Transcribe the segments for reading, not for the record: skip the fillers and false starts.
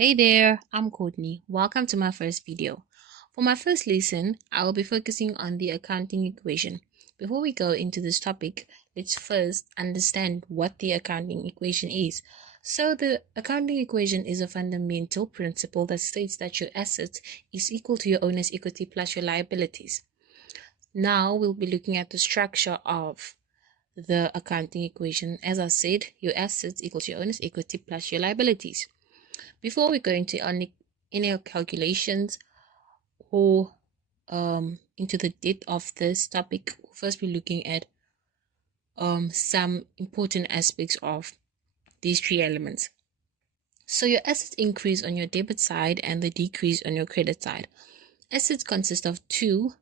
Hey there, I'm Courtney. Welcome to my first video. For my first lesson, I will be focusing on the accounting equation. Before we go into this topic, let's first understand what the accounting equation is. So the accounting equation is a fundamental principle that states that your assets is equal to your owner's equity plus your liabilities. Now we'll be looking at the structure of the accounting equation. As I said, your assets equals your owner's equity plus your liabilities. Before we go into any calculations or into the depth of this topic, we'll first be looking at some important aspects of these three elements. So your assets increase on your debit side and the decrease on your credit side. Assets consist of two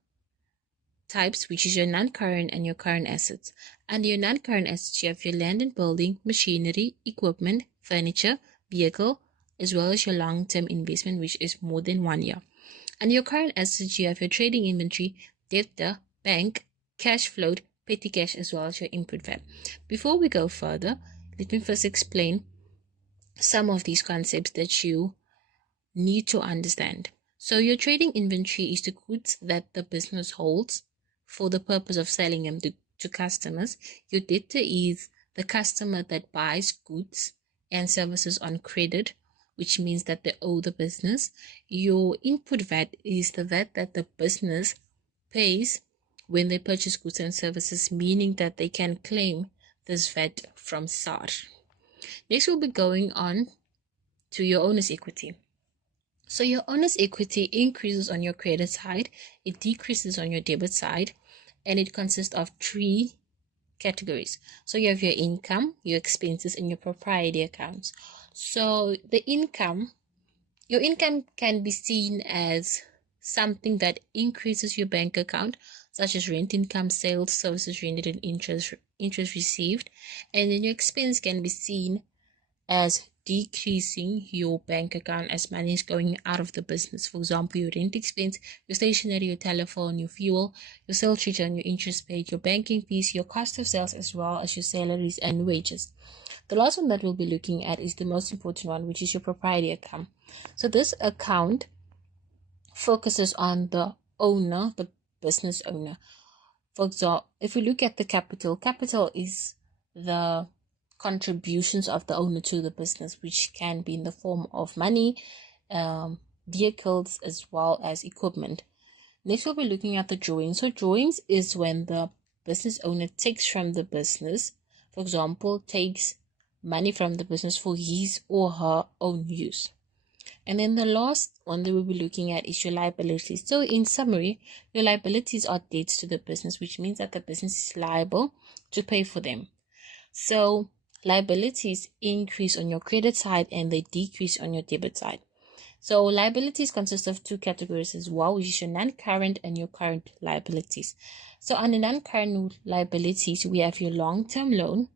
types, which is your non-current and your current assets. Under your non-current assets, you have your land and building, machinery, equipment, furniture, vehicle, as well as your long-term investment, which is more than 1 year. And your current assets, you have your trading inventory, debtor, bank, cash float, petty cash, as well as your input VAT. Before we go further, let me first explain some of these concepts that you need to understand. So your trading inventory is the goods that the business holds for the purpose of selling them to customers. Your debtor is the customer that buys goods and services on credit, which means that they owe the business. Your input VAT is the VAT that the business pays when they purchase goods and services, meaning that they can claim this VAT from SAR. Next, we'll be going on to your owner's equity. So your owner's equity increases on your credit side, it decreases on your debit side, and it consists of three categories. So you have your income, your expenses, and your propriety accounts. So your income can be seen as something that increases your bank account, such as rent income, sales, services rendered, and interest received. And then your expense can be seen as decreasing your bank account as money is going out of the business. For example, your rent expense, your stationery, your telephone, your fuel, your sales return, your interest paid, your banking fees, your cost of sales, as well as your salaries and wages. The last one that we'll be looking at is the most important one, which is your propriety account. So this account focuses on the owner, the business owner. For example, if we look at the capital is the contributions of the owner to the business, which can be in the form of money, vehicles, as well as equipment. Next, we'll be looking at the drawings. So drawings is when the business owner takes from the business, for example, takes money from the business for his or her own use. And then the last one that we'll be looking at is your liabilities. So in summary, your liabilities are debts to the business, which means that the business is liable to pay for them. So liabilities increase on your credit side and they decrease on your debit side. So liabilities consist of two categories as well, which is your non-current and your current liabilities. So under non-current liabilities, we have your long-term loan,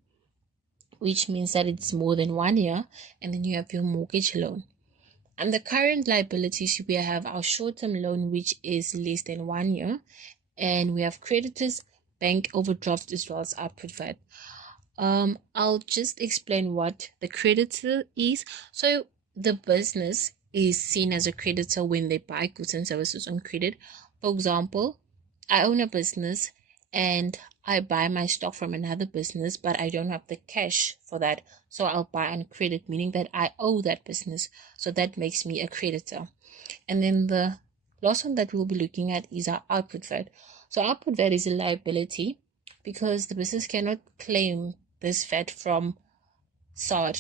which means that it's more than 1 year, and then you have your mortgage loan. And the current liabilities, we have our short-term loan, which is less than 1 year, and we have creditors, bank overdraft, as well as output VAT. I'll just explain what the creditor is. So the business is seen as a creditor when they buy goods and services on credit. For example, I own a business and I buy my stock from another business, but I don't have the cash for that. So I'll buy on credit, meaning that I owe that business. So that makes me a creditor. And then the last one that we'll be looking at is our output VAT. So output VAT is a liability because the business cannot claim this VAT from SAR.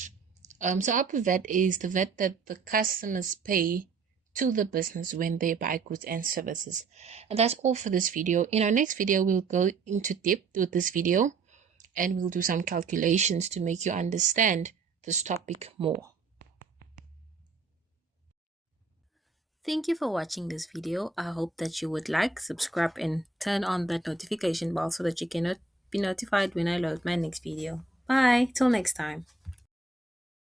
So output VAT is the VAT that the customers pay to the business when they buy goods and services. And that's all for this video. In our next video, we'll go into depth with this video and we'll do some calculations to make you understand this topic more. Thank you for watching this video. I hope that you would like, subscribe, and turn on that notification bell so that you can be notified when I load my next video. Bye, till next time.